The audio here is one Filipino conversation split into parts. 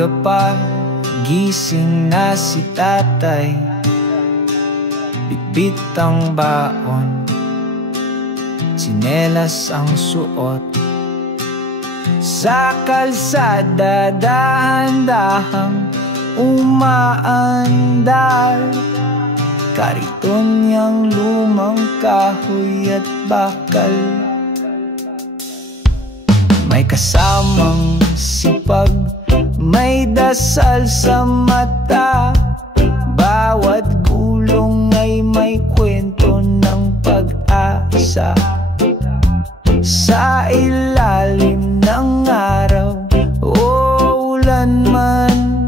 umaga pa, gising na si tatay. Bitbit ang baon, tsinelas ang suot. Sa kalsada dahan-dahang umaandar, kariton niyang lumang kahoy at bakal. May kasamang sipag, may dasal sa mata. Bawat gulong ay may kwento ng pag-asa. Sa ilalim ng araw o ulan man,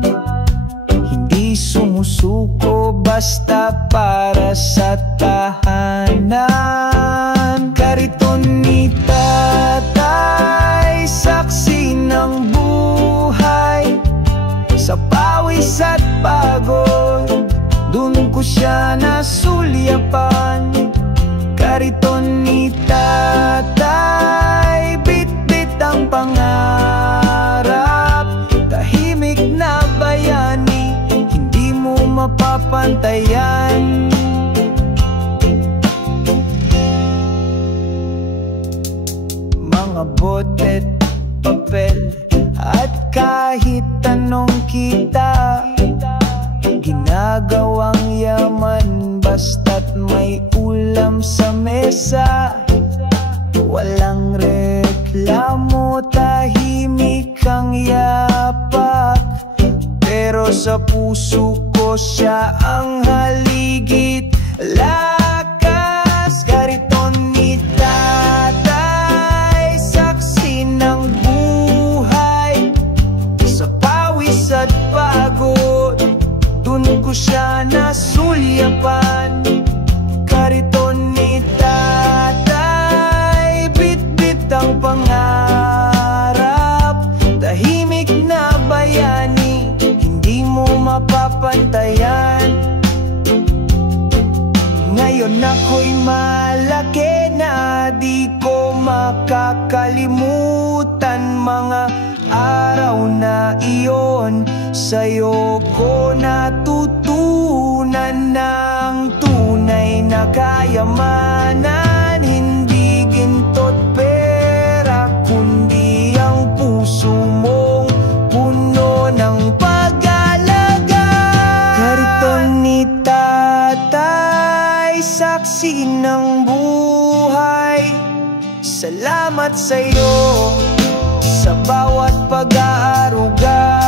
hindi sumusuko basta para sa tahanan. Kariton ni tatay, saksi ng buhay. Sa pawis at pagod, dun ko siya nasulyapan. Kariton ni tatay, bit-bit ang pangarap. Tahimik na bayani, hindi mo mapapantayan. Mga bote't papel at kahit anong kita, ginagawang yaman basta't may ulam sa mesa. Walang reklamo, tahimik ang yapak, pero sa puso ko siya ang haligit lakas. Kariton ni tatay, saksi ng buhay. Sa pawis at pagod, dun ko siya nasulyapan. Kariton ni tatay, bit-bit ang pangarap. Tahimik na bayani, hindi mo mapapantayan. Ngayon ako'y malaki na, di ko makakalimutan mga araw na iyon. Sa'yo ko natutunan ng tunay na kayamanan. Hindi ginto't pera, kundi ang puso mong puno ng pag-alaga. Kariton ni tatay, saksi ng buhay. Salamat sa'yo sa bawat pag-aaruga.